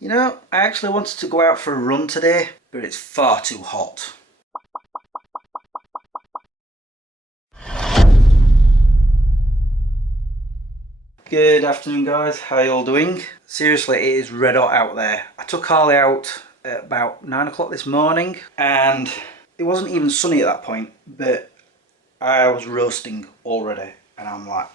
You know, I actually wanted to go out for a run today, but it's far too hot. Good afternoon guys, how you all doing? Seriously, it is red hot out there. I took Harley out at about 9 o'clock this morning and it wasn't even sunny at that point, but I was roasting already and I'm like,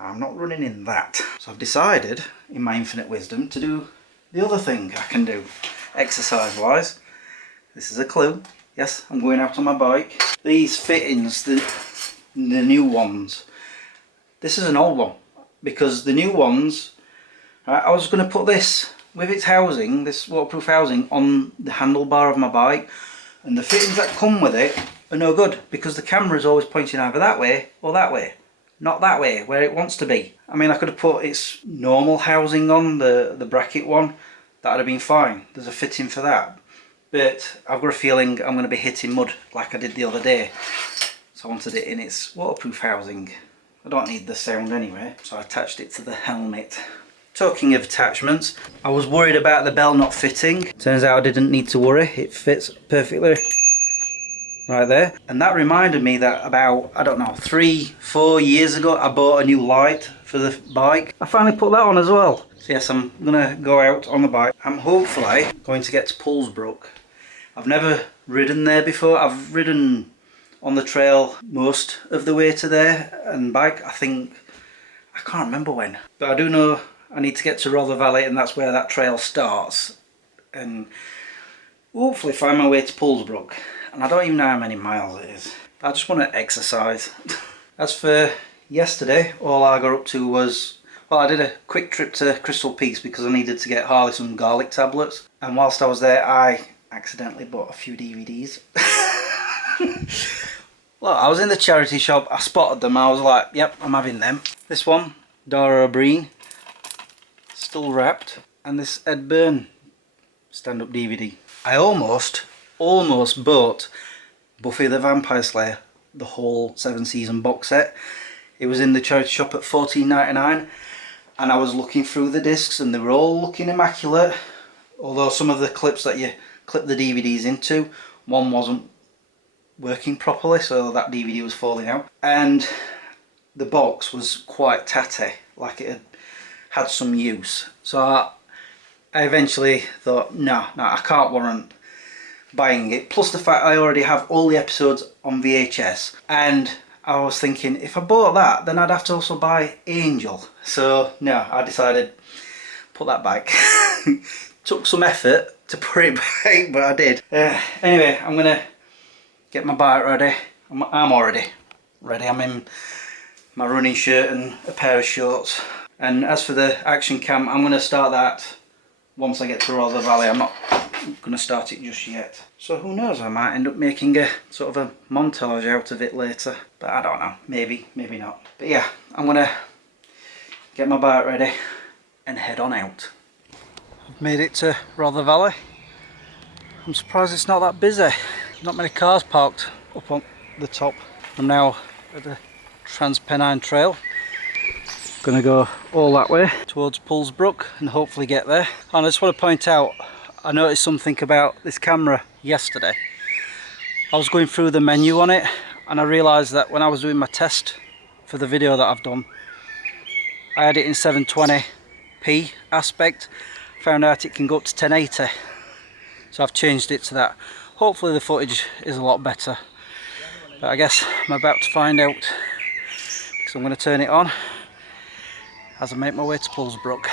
I'm not running in that. So I've decided, in my infinite wisdom, to do the other thing I can do, exercise wise. This is a clue. Yes, I'm going out on my bike. These fittings, the new ones, this is an old one because the new ones, I was going to put this with its housing, this waterproof housing, on the handlebar of my bike, and the fittings that come with it are no good because the camera is always pointing either that way or that way. Not that way, where it wants to be. I mean, I could have put its normal housing on, the bracket one. That would have been fine. There's a fitting for that. But I've got a feeling I'm going to be hitting mud like I did the other day. So I wanted it in its waterproof housing. I don't need the sound anyway, so I attached it to the helmet. Talking of attachments, I was worried about the bell not fitting. Turns out I didn't need to worry. It fits perfectly. Right there. And that reminded me that about, I don't know, 3-4 years ago I bought a new light for the bike. I finally put that on as well. So yes, I'm gonna go out on the bike. I'm hopefully going to get to Poolsbrook. I've never ridden there before. I've ridden on the trail most of the way to there and back. I can't remember when, but I do know I need to get to Rother Valley and that's where that trail starts, and hopefully find my way to Poolsbrook. And I don't even know how many miles it is. I just want to exercise. As for yesterday, all I got up to was, well, I did a quick trip to Crystal Peaks because I needed to get Harley some garlic tablets. And whilst I was there, I accidentally bought a few DVDs. Well, I was in the charity shop, I spotted them, I was like, yep, I'm having them. This one, Dara O'Brien, still wrapped. And this Ed Byrne stand-up DVD. I almost bought Buffy the Vampire Slayer, the whole 7-season box set. It was in the charity shop at $14.99 and I was looking through the discs and they were all looking immaculate, although some of the clips that you clip the DVDs into, one wasn't working properly, so that DVD was falling out, and the box was quite tatty, like it had some use. So I eventually thought, no, I can't warrant buying it, plus the fact I already have all the episodes on VHS, and I was thinking if I bought that then I'd have to also buy Angel. So no, I decided put that back. Took some effort to put it back, but I did. Anyway, I'm gonna get my bike ready. I'm already ready. I'm in my running shirt and a pair of shorts, and as for the action cam, I'm gonna start that once I get to Rother Valley. I'm not going to start it just yet. So who knows, I might end up making a sort of a montage out of it later. But I don't know, maybe not. But yeah, I'm going to get my bike ready and head on out. I've made it to Rother Valley. I'm surprised it's not that busy. Not many cars parked up on the top. I'm now at the Transpennine Trail. Gonna go all that way towards Poolsbrook and hopefully get there. And I just want to point out, I noticed something about this camera yesterday. I was going through the menu on it and I realised that when I was doing my test for the video that I've done, I had it in 720p aspect. Found out it can go up to 1080, so I've changed it to that. Hopefully the footage is a lot better, but I guess I'm about to find out, because I'm going to turn it on as I make my way to Poolsbrook.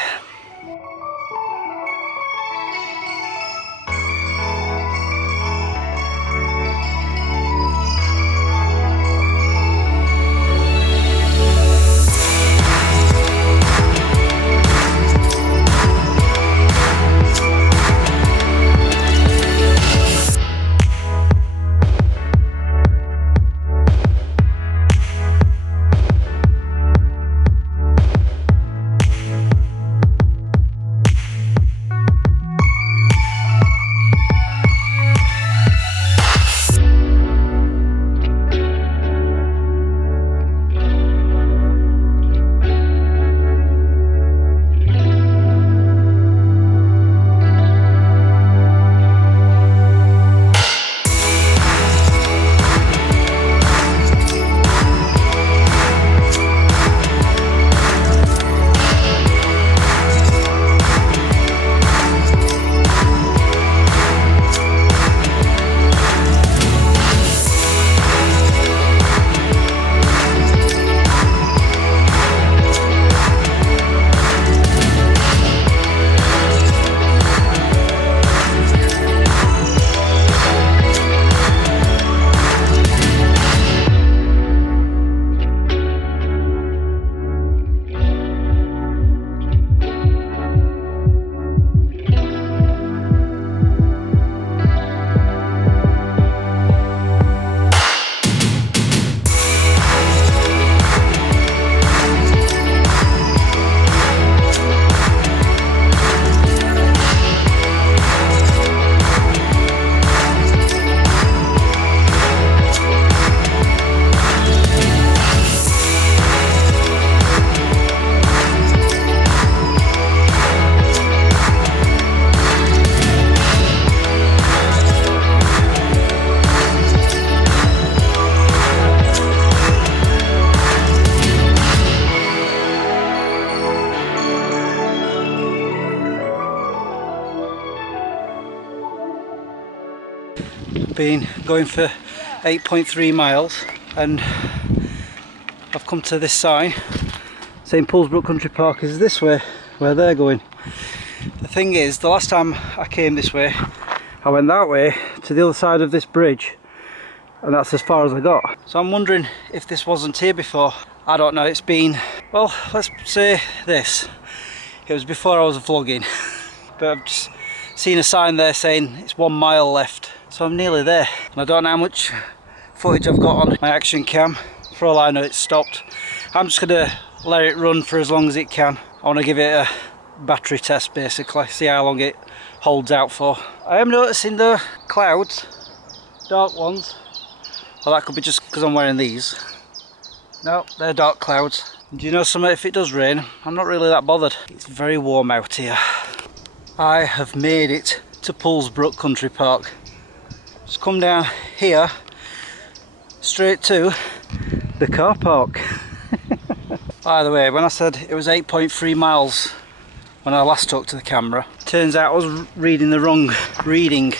Been going for 8.3 miles and I've come to this sign saying Poolsbrook Country Park is this way where they're going. The thing is, the last time I came this way I went that way to the other side of this bridge and that's as far as I got. So I'm wondering if this wasn't here before. I don't know, it's been, well, let's say this, it was before I was vlogging but I've just seen a sign there saying it's 1 mile left, so I'm nearly there. And I don't know how much footage I've got on my action cam. For all I know it's stopped. I'm just gonna let it run for as long as it can. I want to give it a battery test basically, see how long it holds out for. I am noticing the clouds, dark ones. Well, that could be just because I'm wearing these. No, they're dark clouds. Do you know something, if it does rain, I'm not really that bothered. It's very warm out here. I have made it to Poolsbrook Country Park. Just come down here, straight to the car park. By the way, when I said it was 8.3 miles when I last talked to the camera, turns out I was reading the wrong reading.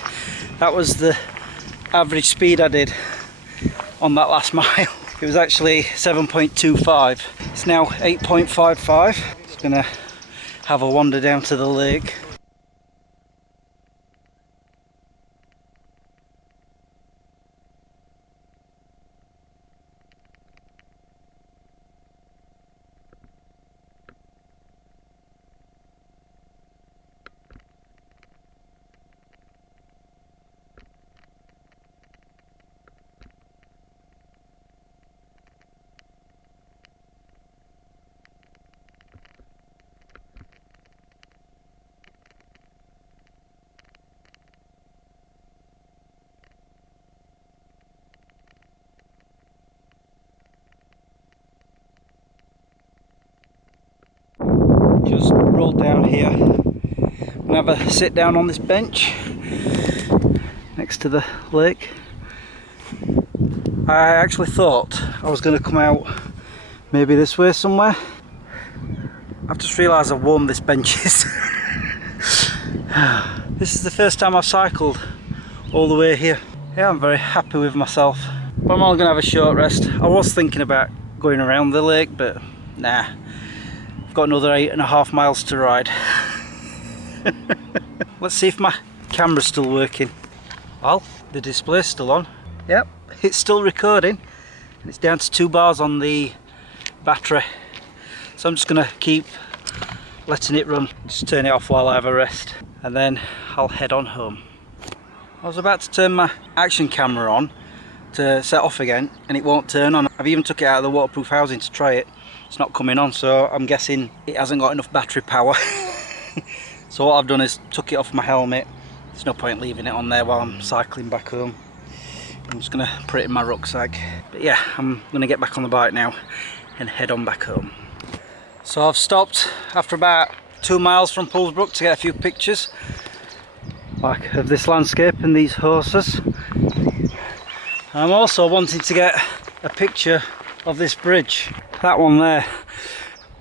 That was the average speed I did on that last mile. It was actually 7.25. It's now 8.55. Just gonna have a wander down to the lake. Just rolled down here and have a sit down on this bench next to the lake. I actually thought I was going to come out maybe this way somewhere. I've just realised how warm this bench is. This is the first time I've cycled all the way here. Yeah, I'm very happy with myself, but I'm only going to have a short rest. I was thinking about going around the lake, but nah. Got another 8.5 miles to ride. Let's see if my camera's still working. Well, the display's still on. Yep, it's still recording. It's down to 2 bars on the battery. So I'm just gonna keep letting it run. Just turn it off while I have a rest. And then I'll head on home. I was about to turn my action camera on to set off again and it won't turn on. I've even took it out of the waterproof housing to try it. It's not coming on, so I'm guessing it hasn't got enough battery power. So what I've done is took it off my helmet. There's no point leaving it on there while I'm cycling back home. I'm just gonna put it in my rucksack. But yeah, I'm gonna get back on the bike now and head on back home. So I've stopped after about 2 miles from Poolsbrook to get a few pictures like of this landscape and these horses. I'm also wanting to get a picture of this bridge, that one there,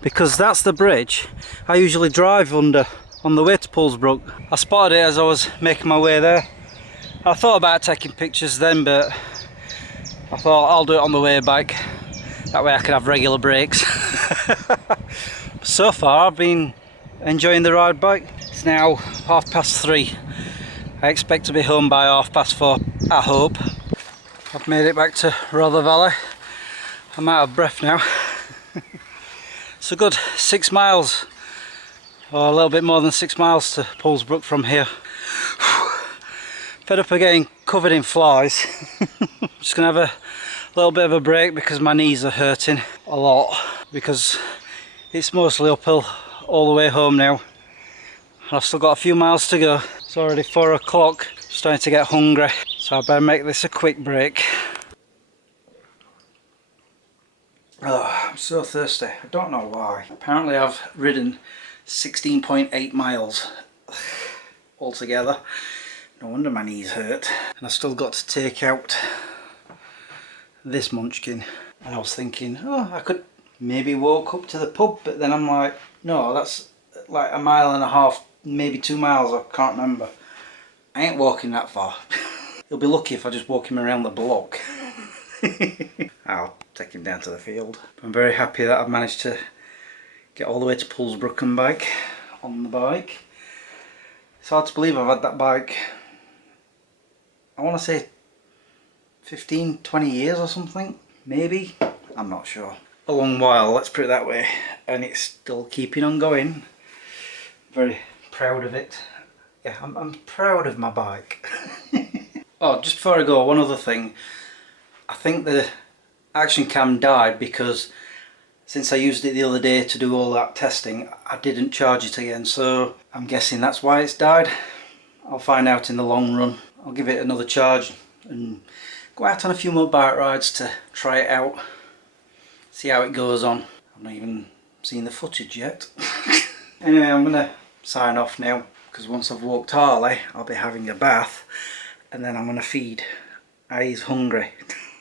because that's the bridge I usually drive under on the way to Poolsbrook. I spotted it as I was making my way there. I thought about taking pictures then, but I thought I'll do it on the way back, that way I can have regular breaks. So far I've been enjoying the ride back. It's now 3:30. I expect to be home by 4:30, I hope. I've made it back to Rother Valley. I'm out of breath now. It's a good 6 miles, or a little bit more than 6 miles to Poolsbrook from here. Fed up of getting covered in flies. Just gonna have a little bit of a break because my knees are hurting a lot, because it's mostly uphill all the way home now. I've still got a few miles to go. It's already 4 o'clock, starting to get hungry, so I better make this a quick break. Oh, I'm so thirsty. I don't know why. Apparently I've ridden 16.8 miles altogether. No wonder my knees hurt. And I've still got to take out this munchkin. And I was thinking, oh, I could maybe walk up to the pub, but then I'm like, no, that's like 1.5 miles, maybe 2 miles, I can't remember. I ain't walking that far. He'll be lucky if I just walk him around the block. I'll take him down to the field. I'm very happy that I've managed to get all the way to Poolsbrook and back on the bike. It's hard to believe I've had that bike, I want to say 15, 20 years or something, maybe, I'm not sure. A long while, let's put it that way, and it's still keeping on going. Very proud of it. Yeah, I'm proud of my bike. Oh, just before I go, one other thing. I think the action cam died because since I used it the other day to do all that testing, I didn't charge it again, so I'm guessing that's why it's died. I'll find out in the long run. I'll give it another charge and go out on a few more bike rides to try it out, see how it goes on. I've not even seen the footage yet. Anyway, I'm gonna sign off now because once I've walked Harley, I'll be having a bath and then I'm gonna feed. He's hungry.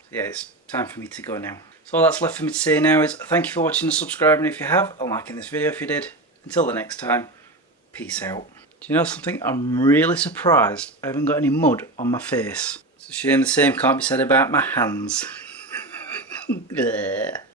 Yeah, it's time for me to go now. So all that's left for me to say now is thank you for watching and subscribing if you have, and liking this video if you did. Until the next time, peace out. Do you know something? I'm really surprised I haven't got any mud on my face. It's a shame the same can't be said about my hands.